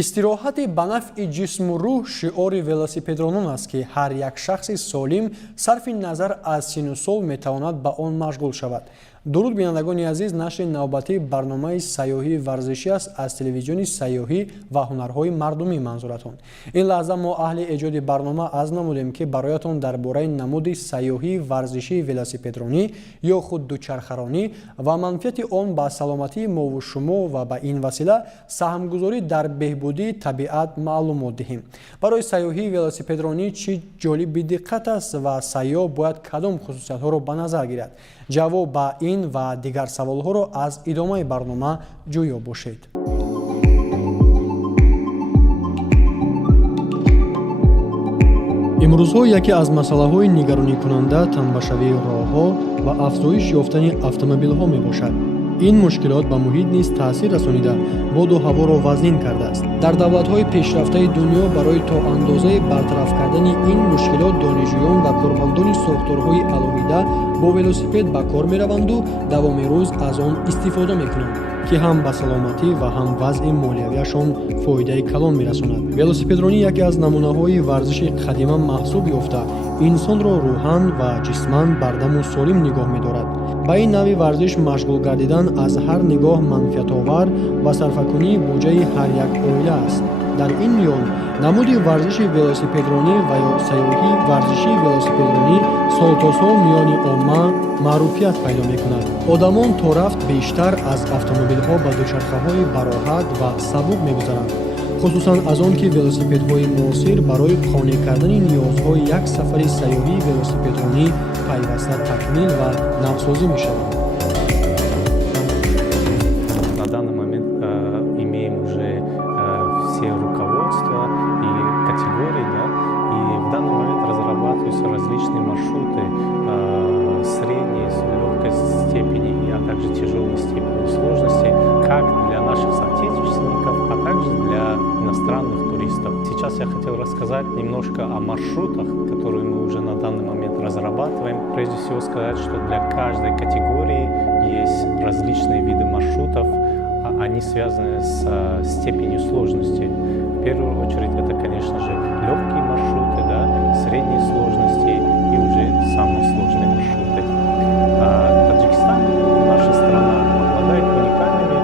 истироҳати ба нафъи ҷисму рӯҳ шиори велосипедронон аст, ки ҳар як шахси солим сарфи назар аз сину сол метавонад ба он машғул шавад. дуруд бинандагони азиз, нашри навбатии барномаи сайёҳии варзишӣ аст аз телевизиони сайёҳӣ ва ҳунарҳои мардумӣ манзуратон. ин лаҳза мо аҳли эҷоди барнома аз намудем, ки бароятон дар бораи намуди сайёҳии варзишии велосипедронӣ ё худ дучархаронӣ ва манфиати он ба саломатии мову шумо ва ба ин васила саҳмгузорӣ дар беҳбудии табиат маълумот диҳем. барои сайёҳии велосипедронӣ чӣ ҷолиби диққат аст ва сайёҳ бояд кадом хусусиятҳоро ба назар гирад? ҷавоб ба ин ва дигар саволҳоро аз идомаи барнома ҷӯё бошед. имрӯзҳо яке аз масъалаҳои нигароникунанда танбашавии роҳҳо ва афзоиш ёфтани автомобилҳо мебошад. ин мушкилот ба муҳит низ таъсир расонида боду ҳаворо вазнин кардааст. дар давлатҳои пешрафтаи дунё барои то андозае бартараф кардани ин мушкилот донишҷӯён ва корбандони сохторҳои алоҳида бо велосипед ба кор мераванду давоми рӯз аз он истифода мекунанд, ки ҳам ба саломатӣ ва ҳам вазъи молиявиашон фоидаи калон мерасонад. велосипедронӣ яке аз намунаҳои варзиши қадима маҳсуб ёфта инсонро рӯҳан ва ҷисман бардаму солим нигоҳ медорад. ба ин навъи варзиш машғул гардидан аз ҳар нигоҳ манфиатовар ва сарфакунии буҷаи ҳар як оила аст. дар ин миён намуди варзиши велосипедронӣ ва ё сайёҳии варзишии велосипедронӣ солтосол миёни омма маъруфият пайдо мекунад. одамон то рафт бештар аз автомобилҳо ба дучархаҳои бароҳат ва сабук мегузаранд, хусусан аз он ки велосипедҳои муосир барои қонеъ кардани ниёзҳои як сафари сайёҳии велосипедронӣ пайваста такмил ва навсозӣ мешаванд. На данный момент имеем уже все руководства и категории, да, и в данный момент разрабатываются различные маршруты средней, легкой степени, а также тяжелой степени сложности, как для наших соотечественников, а также для иностранных туристов. Сейчас я хотел рассказать немножко о маршрутах, которые мы уже на данный момент разрабатываем. Прежде всего сказать, что для каждой категории есть различные виды маршрутов, они связаны с степенью сложности. В первую очередь это, конечно же, легкие маршруты, да, средней сложности и уже самые сложные маршруты. Таджикистан, наша страна, обладает уникальными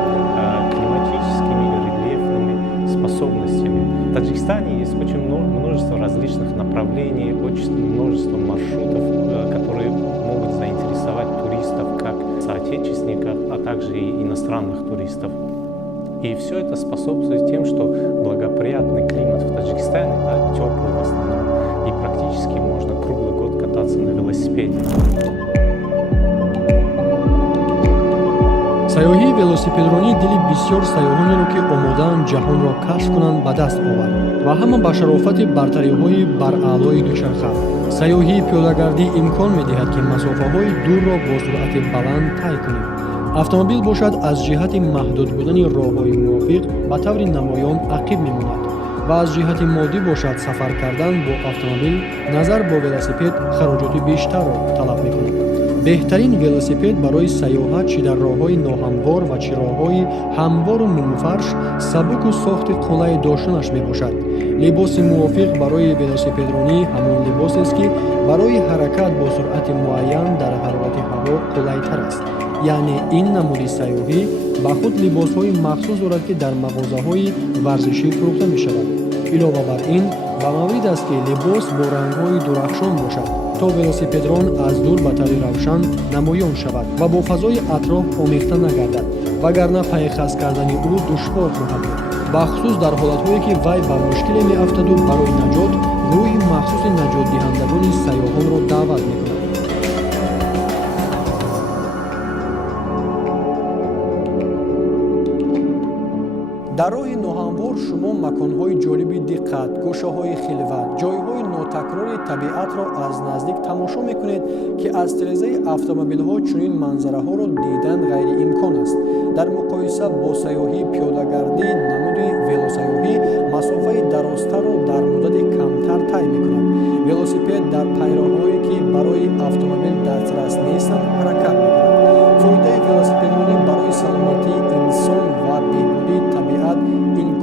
климатическими и рельефными способностями. В Таджикистане есть очень множество различных направлений, очень множество маршрутов, которые могут заинтересовать туристов, как соотечественников, а также и иностранных туристов. И все это способствует тем, что благоприятный климат в Таджикистане, да, теплый в основном, и практически можно круглый год кататься на велосипеде. сайёҳии велосипедронӣ дили бисёр сайёҳонеро, ки омодаанд ҷаҳонро кашф кунанд, ба даст овард ва ҳама ба шарофати бартариҳои баръаълои дучарха. сайёҳии пиёдагардӣ имкон медиҳад, ки масофаҳои дурро бо суръати баланд тай кунем. автомобил бошад аз ҷиҳати маҳдуд будани роҳҳои мувофиқ ба таври намоён ақиб мемонад ва аз ҷиҳати моддӣ бошад сафар кардан бо автомобил назар бо велосипед хароҷоти бештарро талаб мекунад. беҳтарин велосипед барои саёҳат чӣ дар роҳҳои ноҳамвор ва чӣ роҳҳои ҳамвору мумфарш, сабуку сохти қулайи доштанаш мебошад. либоси мувофиқ барои велосипедронӣ ҳамон либосест, ки барои ҳаракат бо суръати муайян дар ҳарорати ҳаво қулайтар аст. яъне ин намуди сайёҳӣ ба худ либосҳои махсус дорад, ки дар мағозаҳои варзишӣ фурӯхта мешавад. илова бар ин, ба маврид аст, ки либос бо рангҳои дурахшон бошад, то велосипедрон аз дур ба таври равшан намоён шавад ва бо фазои атроф омехта нагардад, вагарна пайхас кардани ӯ душвор хоҳад буд, бахусус дар ҳолатҳое ки вай ба мушкиле меафтаду барои наҷот гурӯҳи махсуси наҷотдиҳандагони сайёҳонро даъват мекунад. дар роҳи ноҳамвор шумо маконҳои ҷолиби диққат, гӯшаҳои хилват, ҷойҳои нотакрори табиатро аз наздик тамошо мекунед, ки аз тирезаи автомобилҳо чунин манзараҳоро дидан ғайриимкон аст. дар муқоиса бо сайёҳии пиёдагардӣ, намуди велосайёҳӣ масофаи дарозтарро дар муддати камтар тай мекунад. велосипед дар пайроҳҳое ки барои автомобил дастрас нестанд ҳаракат мекунад. фоидаи велосипедронӣ барои саломатии инсон ва беҳбудии табиат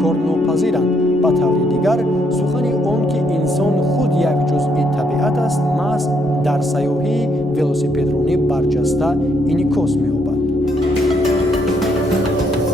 инкорнопазиранд. ба таври дигар сухани он ки инсон худ як ҷузъи табиат аст маҳз дар сайёҳии велосипедронӣ барҷаста инъикос меёбад.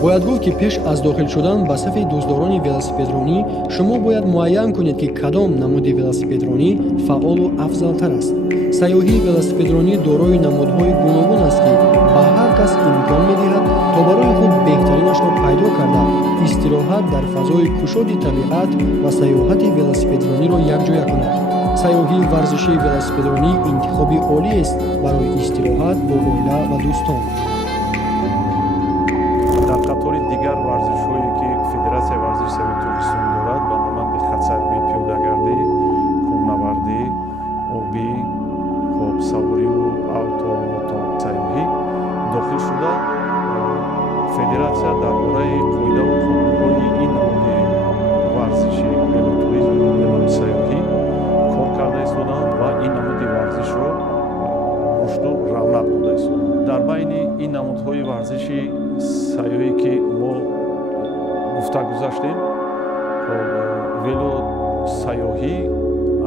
бояд гуфт ки пеш аз дохил шудан ба сафи дӯстдорони велосипедронӣ шумо бояд муайян кунед ки кадом намуди велосипедронӣ фаъолу афзалтар аст. сайёҳии велосипедронӣ дорои намудҳои гуногун аст ки ба ҳар кас имкон медиҳад то барои худ беҳтаринашро пайдо карда истироҳат дар фазои кушоди табиат ва сайёҳати велосипедрониро якҷоя кунад. сайёҳии варзишии велосипедронӣ интихоби олиест барои истироҳат бо оила ва дӯстон. дар қатори дигар варзишҳое ки Федератсияи варзиши Союзи Туркистон дорад ба монанди хатсайрии пиёдагардӣ, кӯҳнавардӣ, обӣ, ҳобсавориву автомотосайёҳӣ дохил шуда федератсия дар бораи қоидаву қонунҳои ин намуди варзиши велотуризму велосайёҳӣ кор карда истоданд ва ин намуди варзишро рушду равнақ дода истоданд. дар байни ин намудҳои варзиши сайёҳӣ ки мо гуфта гузаштем, велосайёҳӣ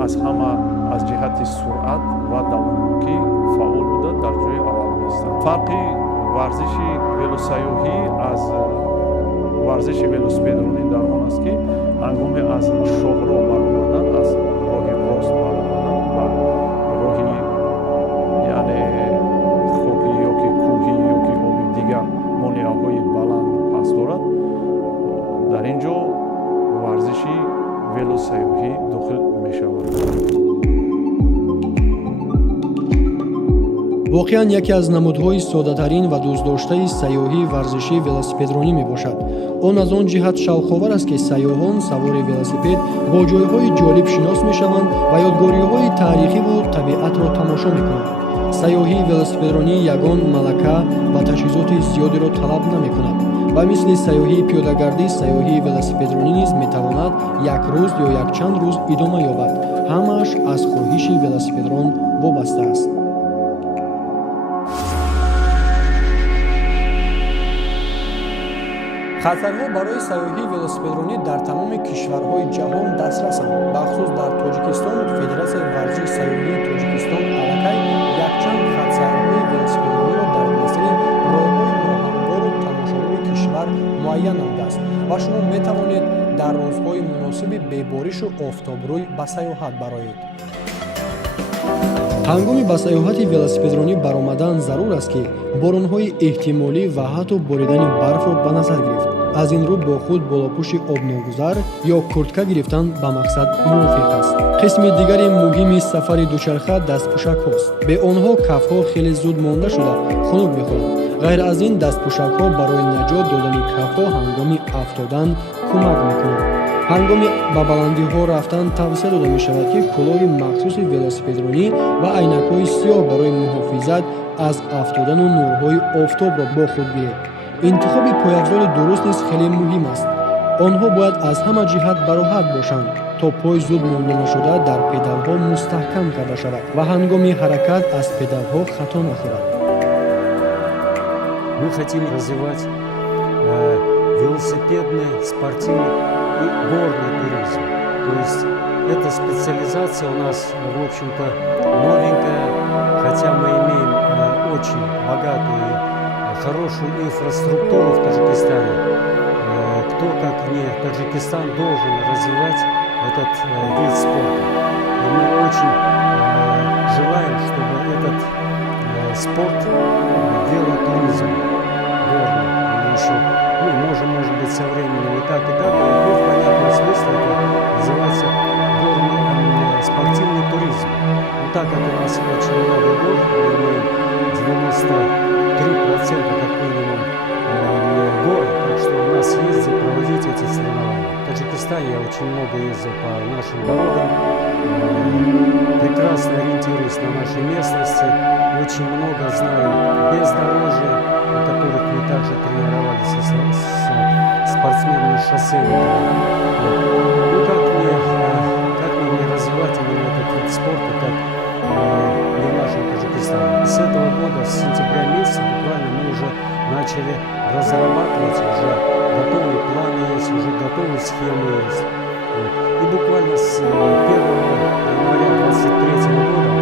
аз ҳама аз ҷиҳати суръат ва давомнокӣ фаъол буда дар ҷои аввал меистад. фарқи варзиши велосайёҳӣ аз варзиши велосипедронӣ дар он аст ки ҳангоми аз шоҳроҳ баромадан, аз роҳи рост баромадан ба роҳи яъне хоки ёки кӯҳӣ ёки оби дигар монеаҳои баланд паст дорад, дар ин ҷо варзиши велосайёҳӣ дохил мешавад. воқеан яке аз намудҳои соддатарин ва дӯстдоштаи сайёҳии варзишии велосипедронӣ мебошад. он аз он ҷиҳат шавқовар аст ки сайёҳон савори велосипед бо ҷойҳои ҷолиб шинос мешаванд ва ёдгориҳои таърихиву табиатро тамошо мекунанд. сайёҳии велосипедронӣ ягон малака ва таҷҳизоти зиёдеро талаб намекунад. ба мисли сайёҳии пиёдагардӣ, сайёҳии велосипедронӣ низ метавонад як рӯз ё якчанд рӯз идома ёбад. ҳамааш аз хоҳиши велосипедрон вобаста аст. хатарҳо барои сайёҳии велосипедронӣ дар тамоми кишварҳои ҷаҳон дастрасанд. бахусус дар тоҷикистон Федератсияи варзиши сайёҳии Тоҷикистон аллакай якчанд хатсайрҳои велосипедрониро дар масири роҳҳои ноҳамвору тамошобоби кишвар муайян намудааст ва шумо метавонед дар рӯзҳои муносиби беборишу офтобрӯй ба сайёҳат бароед. ҳангоми ба сайёҳати велосипедронӣ баромадан зарур аст ки боронҳои эҳтимолӣ ва ҳатто боридани барфро ба назар гирифт. аз ин рӯ бо худ болопӯши обногузар ё куртка гирифтан ба мақсад мувофиқ аст. қисми дигари муҳими сафари дучарха дастпӯшакҳост. бе онҳо кафҳо хеле зуд монда шуда хунук мехӯранд. ғайр аз ин дастпӯшакҳо барои наҷот додани кафҳо ҳангоми афтодан кӯмак мекунанд. ҳангоми ба баландиҳо рафтан тавсия дода мешавад ки кӯлоҳи махсуси велосипедронӣ ва айнакҳои сиёҳ барои муҳофизат аз афтодану нурҳои офтобро бо худ гиред. интихоби пойафзоли дуруст низ хеле муҳим аст. онҳо бояд аз ҳама ҷиҳат бароҳат бошанд, то пой зуд монда нашуда дар педалҳо мустаҳкам карда шавад ва ҳангоми ҳаракат аз педалҳо хато нахӯрад. Мы хотим развивать велосипедный, спортивный и горный туризм. То есть эта специализация у нас, в общем-то, новенькая, хотя мы имеем очень богатую и хорошую инфраструктуру в Таджикистане. Кто, как не Таджикистан, должен развивать этот вид спорта. И мы очень желаем, чтобы этот спорт, велотуризм горный, он еще, может быть, со временем и так, но в понятном смысле это называется горный спортивный туризм. Но так как у нас очень много гор, мы имеем 93% как минимум гор, так что у нас есть где проводить эти соревнования. В Таджикистане я очень много ездил по нашим дорогам, прекрасно ориентируюсь на нашей местности, очень много знаю бездорожья, на которых мы также тренировались с спортсменами шоссейными. Ну как нам не развивать именно этот вид спорта, как не в нашем Таджикистане. С этого года, с сентября месяца, буквально мы уже начали разрабатывать, уже готовые планы есть, уже готовы определенную схему есть. Вот. И буквально с 1 января 2023 года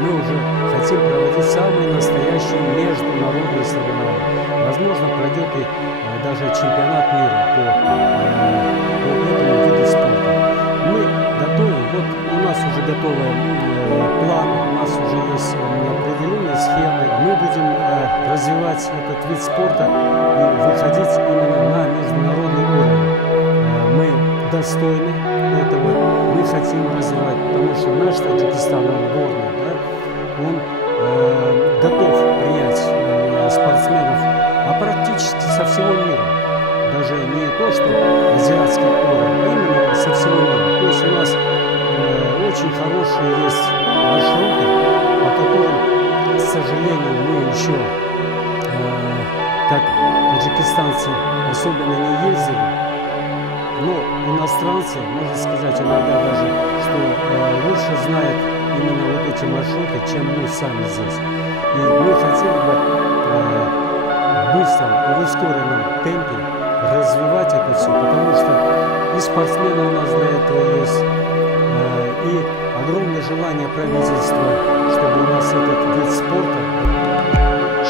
мы уже хотим проводить самые настоящие международные соревнования. Возможно, пройдет и даже чемпионат мира по этому виду спорта. Мы готовим, вот у нас уже готовый план, у нас уже есть определенные схемы. Мы будем развивать этот вид спорта и выходить именно на международный уровень. Мы достойны этого, мы хотим развивать, потому что наш Таджикистан, он горный, да, он готов принять спортсменов, а практически со всего мира. Даже не то, что азиатский уровень, а именно со всего мира. То есть у нас очень хорошие есть маршруты, по которым, к сожалению, мы еще, как таджикистанцы, особенно не ездили. Но иностранцы, можно сказать, иногда даже, что лучше знают именно вот эти маршруты, чем мы сами здесь. И мы хотели бы быстро, в ускоренном темпе развивать это все, потому что и спортсмены у нас для этого есть, и огромное желание правительства, чтобы у нас этот вид спорта.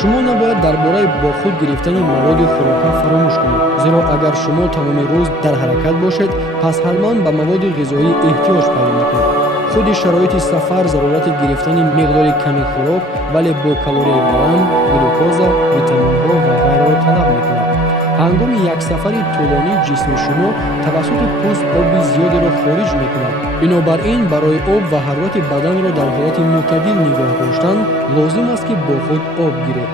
шумо набояд дар бораи бо худ гирифтани маводи хӯрока фаромӯш кунед, зеро агар шумо тамоми рӯз дар ҳаракат бошед, пас ҳатман ба маводи ғизоӣ эҳтиёҷ пайдо мекунед. худи шароити сафар зарурати гирифтани миқдори ками хӯрок, вале бо калорияи баланд, глюкоза, витаминҳо ва ғайраро талаб мекунад. ҳангоми як сафари тӯлонӣ ҷисми шумо тавассути пӯст оби зиёдеро хориҷ мекунад. бинобар ин барои об ва ҳарорати баданро дар ҳолати мӯътадил нигоҳ доштан лозим аст ки бо худ об гиред.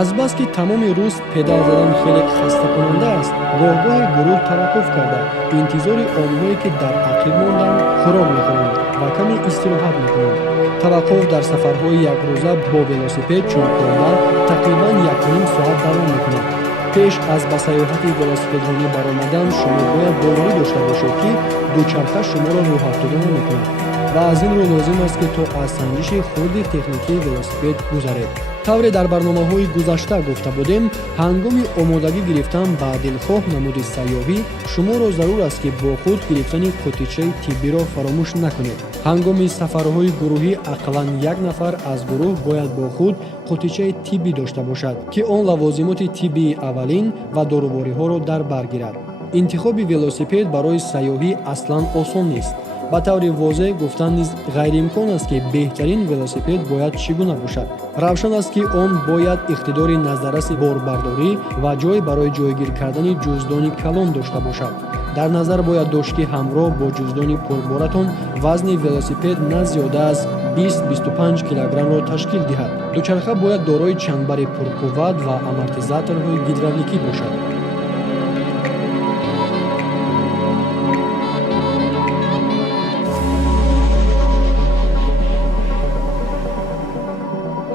азбаски тамоми рӯз педал задан хеле хастакунанда аст, гоҳ-гоҳе гурӯҳ таваққуф карда интизори онҳое ки дар ақиб монданд хӯрок мехӯранд ва каме истироҳат мекунанд. таваққуф дар сафарҳои якрӯза бо велосипед чун онда тақрибан 1.5 соат давом мекунад. пеш аз ба саёҳати велосипедронӣ баромадан шумо бояд боварӣ дошта бошед ки дучарха шуморо роҳафзуда намекунад ва аз ин рӯ лозим аст ки то аз санҷиши хурди техникии велосипед гузаред. тавре дар барномаҳои гузашта гуфта будем, ҳангоми омодагӣ гирифтан ба дилхоҳ намуди сайёҳӣ шуморо зарур аст ки бо худ гирифтани қутичаи тиббиро фаромӯш накунед. ҳангоми сафарҳои гурӯҳӣ ақаллан як нафар аз гурӯҳ бояд бо худ қутичаи тиббӣ дошта бошад, ки он лавозимоти тиббии аввалин ва дорувориҳоро дар бар гирад. интихоби велосипед барои сайёҳӣ аслан осон нест. ба таври возеҳ гуфтан низ ғайриимкон аст ки беҳтарин велосипед бояд чӣ гуна бошад. равшан аст ки он бояд иқтидори наздараси борбардорӣ ва ҷой барои ҷойгир кардани ҷуздони калон дошта бошад. дар назар бояд дошт ки ҳамроҳ бо ҷуздони пурборатон вазни велосипед на зиёда аз 20-25 килограммро ташкил диҳад. дучарха бояд дорои чанбари пурқувват ва амортизаторҳои гидравликӣ бошад.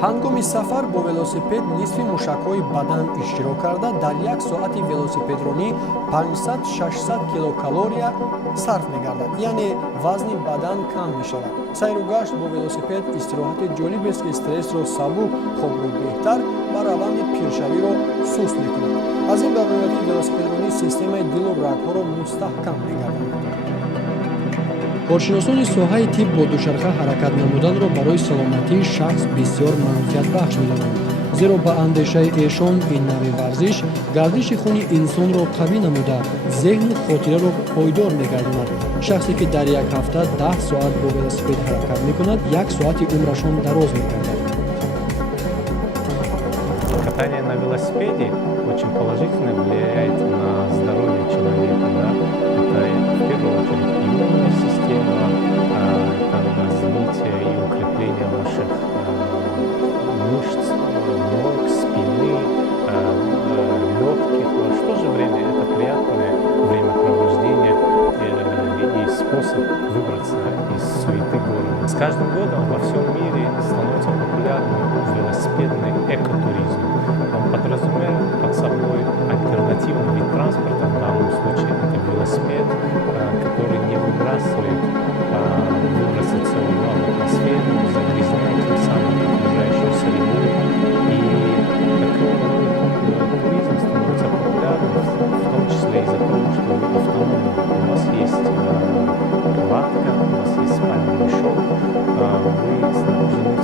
ҳангоми сафар бо велосипед нисфи мушакҳои бадан иштирок карда дар як соати велосипедронӣ 500-600 килокалория сарф мегардад, яъне вазни бадан кам мешавад. сайру гашт бо велосипед истироҳати ҷолибест ки стрессро сабук, хобро беҳтар ва раванди пиршавиро суст мекунад. аз ин ба роҳ ки велосипедронӣ системаи дилу рагҳоро мустаҳкам мегардонад. коршиносони соҳаи тиб бо душарха ҳаракат намуданро барои саломатии шахс бисёр манфиатбахш медонанд, зеро ба андешаи эшон ин навъи варзиш гардиши хуни инсонро қавӣ намуда зеҳну хотираро пойдор мегардонад. шахсе ки дар як ҳафта 10 соат бо велосипед ҳаракат мекунад, 1 соати умрашон дароз мегардад. Катание на велосипеде очень положительно влияет на здоровье человека. Да? Это в первую очередь иммунная система, это развитие и укрепление наших мышц, ног, спины, легких. А в то же время это приятное времяпровождение и способ выбраться из суеты города. С каждым годом во всем мире становится популярным велосипедный экотуризм. Он подразумевает под собой альтернативный вид транспорта, в данном случае это велосипед, который не выбрасывает выбросы СО2 в атмосферу, не загрязняет тем самым окружающую среду. И такой туризм становится популярным, в том числе из-за того, что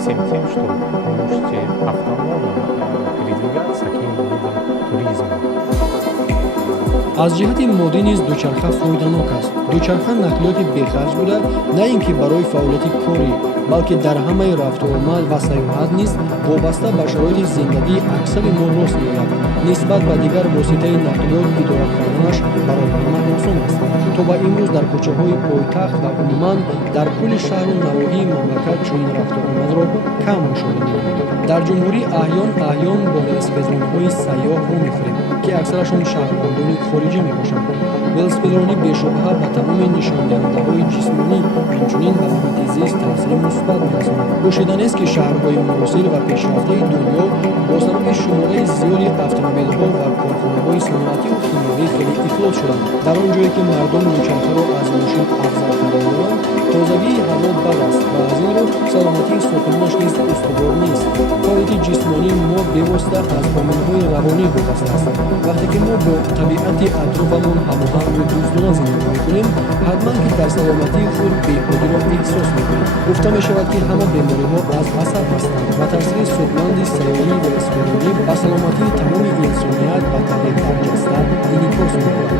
всем тем, что вы можете автономно передвигаться таким видом туризма. аз ҷиҳати моддӣ низ дучарха фоиданок аст. Дучарха нақлиёти бехарҷ буда, на ин ки барои фаъолияти корӣ, балки дар ҳамаи рафтуомад ва саёҳат низ вобаста ба шароити зиндагии аксари мо рост меояд. Нисбат ба дигар воситаи нақлиёт идора карданаш барои ҳама осон аст. То ба имрӯз дар кӯчаҳои пойтахт ва умуман дар кулли шаҳру навоҳии мамлакат чунин рафтуомадро кам мушоҳида мекунем. дар ҷумҳурӣ аҳён бо велосипедронҳои сайёҳ вомехӯрем, ки аксарашон шаҳрвандони хориҷӣ мебошанд. велосипедронӣ бешубҳа ба тамоми нишондиҳандаҳои ҷисмонӣ инчунин ба муҳити зист таъсири мусбат мерасонад. пӯшида нест, ки шаҳрҳои муосир ва пешрафтаи дунё бо сабаби шумораи зиёди автомобилҳо ва корхонаҳои саноатию химиявӣ хеле ифлос шуданд. дар он ҷое ки мардум дучархаро аз мошин афзалтар медонанд, тозагии ҳаво бад аст ва аз ин рӯ саломатии сокинонаш низ устувор нест. ҳолати ҷисмонии мо бевосита аз омилҳои равонӣ вобаста аст. вақте ки мо бо табиати атрофамон ҳамоҳангу дӯстона зиндагӣ мекунем, ҳатман ки дар саломатии худ беҳудиро эҳсос мекунем. гуфта мешавад, ки ҳама бемориҳо аз асаб ҳастанд ва таъсири содманди сайёҳии велосипедронӣ ба саломатии тамоми инсоният ба таври барҷаста инъикос мекунад.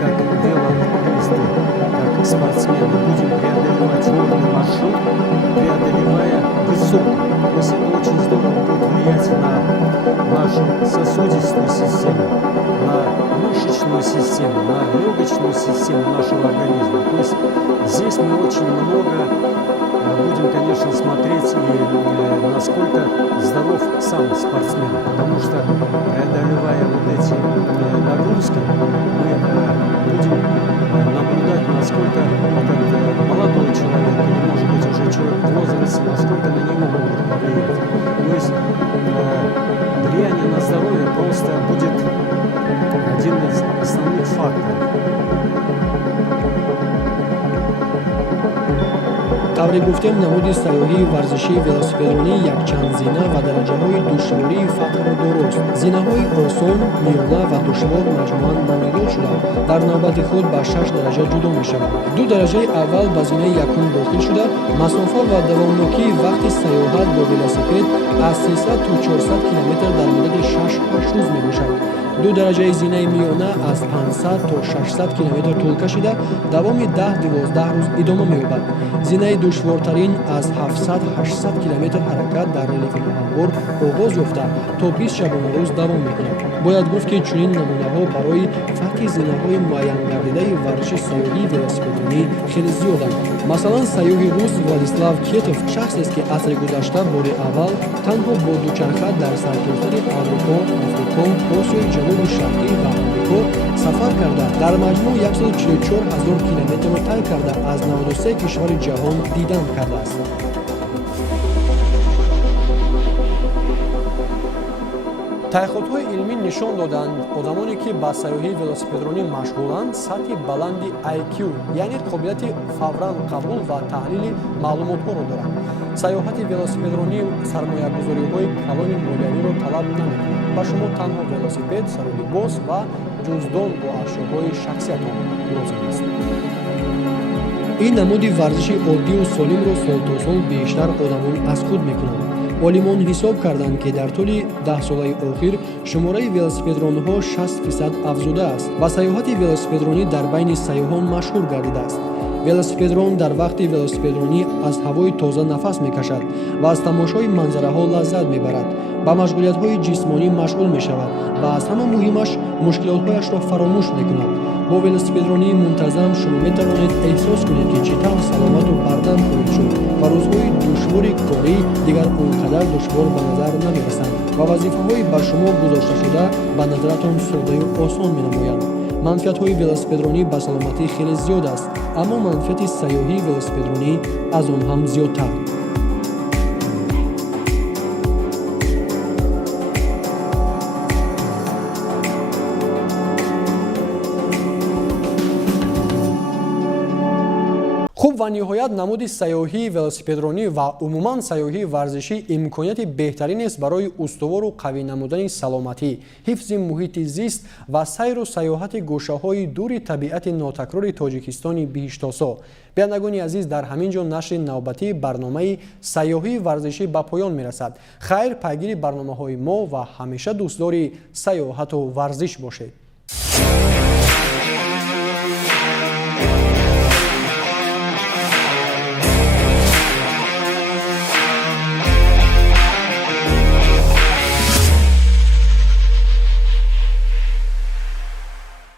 Как велоturisты, как спортсмены, будем преодолевать сложный маршрут, преодолевая высоту. То есть это очень здорово будет влиять на нашу сосудистую систему, на мышечную систему, на легочную систему нашего организма. То есть здесь мы очень много будем, конечно, смотреть и насколько здоров сам спортсмен, потому что преодолевая вот эти нагрузки, мы будем наблюдать, насколько этот молодой человек или, может быть, уже человек в возрасте, насколько на него могут повлиять. То есть влияние на здоровье просто будет один из основных факторов. тавре гуфтем, намуди сайёҳии варзишии велосипедронӣ якчандзина ва дараҷаҳои душвории фарқро дорост. зинаҳои осон, миёна ва душвор маҷмӯан номидод шуда дар навбати худ ба 6 дараҷа ҷудо мешаванд. 2 дараҷаи аввал ба зинаи якум дохил шуда, масофа ва давомнокии вақти сайёҳат бо велосипед аз 300 то 400 километр дар муддати 6-8 рӯз мебошад. 2 дараҷаи зинаи миёна аз 500 то 600 километр тӯл кашида, давоми 10-12 рӯз идома меёбад. зинаи душвортарин аз 700-800 километр ҳаракат дар релефи ноҳамвор оғоз ёфта, то 20 шабонарӯз давом мекунад. бояд гуфт, ки чунин намунаҳо барои фарқи зинаҳои муайянгардидаи варзиши сайёҳии велосипедронӣ хеле зиёданд. масалан, сайёҳи рус Владислав Кетов шахсест, ки асри гузашта бори аввал танҳо бо дучарха дар сартосари аврупо, африко, осиёи ҷанубу шарқӣ ва амрико сафар карда, дар маҷмӯъ 144 000 километрро тай карда, аз 93 кишвари ҷаҳон дидан кардааст. таҳқиқотҳои илмӣ нишон доданд, одамоне ки ба сайёҳии велосипедронӣ машғуланд, сатҳи баланди IQ, яъне қобилияти фавран қабул ва таҳлили маълумотҳоро доранд. сайёҳати велосипедронӣ сармоягузориҳои калони молиявиро талаб намекунад. ба шумо танҳо велосипед, сарулибос ва ҷуздон бо ашёҳои шахсиятон лозим аст. ин намуди варзиши оддию солимро солтосол бештар одамон аз худ мекунанд. олимон ҳисоб карданд, ки дар тӯли 10 солаи охир шумораи велосипедронҳо 60% афзудааст ва сайёҳати велосипедронӣ дар байни сайёҳон машҳур гардидааст. велосипедрон дар вақти велосипедронӣ аз ҳавои тоза нафас мекашад ва аз тамошои манзараҳо лаззат мебарад, ба машғулиятҳои ҷисмонӣ машғул мешавад ва аз ҳама муҳимаш мушкилотҳояшро фаромӯш мекунад. бо велосипедронии мунтазам шумо метавонед эҳсос кунед, ки чӣ тавр саломату бардам хоҳед шуд ва рӯзҳои душвори корӣ дигар он қадар душвор ба назар намерасанд ва вазифаҳои ба шумо гузошташуда ба назаратон соддаю осон менамоянд. манфиатҳои велосипедронӣ ба саломатӣ хеле зиёд аст, аммо манфиати сайёҳии велосипедронӣ аз он ҳам зиёдтар. хуб ва ниҳоят намуди сайёҳии велосипедронӣ ва умуман сайёҳии варзишӣ имконияти беҳтаринест барои устувору қавӣ намудани саломатӣ, ҳифзи муҳити зист ва сайру сайёҳати гӯшаҳои дури табиати нотакрори Тоҷикистони биҳиштосо. Биянагони азиз, дар ҳамин ҷо нашри навбатии барномаи сайёҳии варзишӣ ба поён мерасад. Хайр, пайгири барномаҳои мо ва ҳамеша дӯстдори сайёҳату варзиш бошед.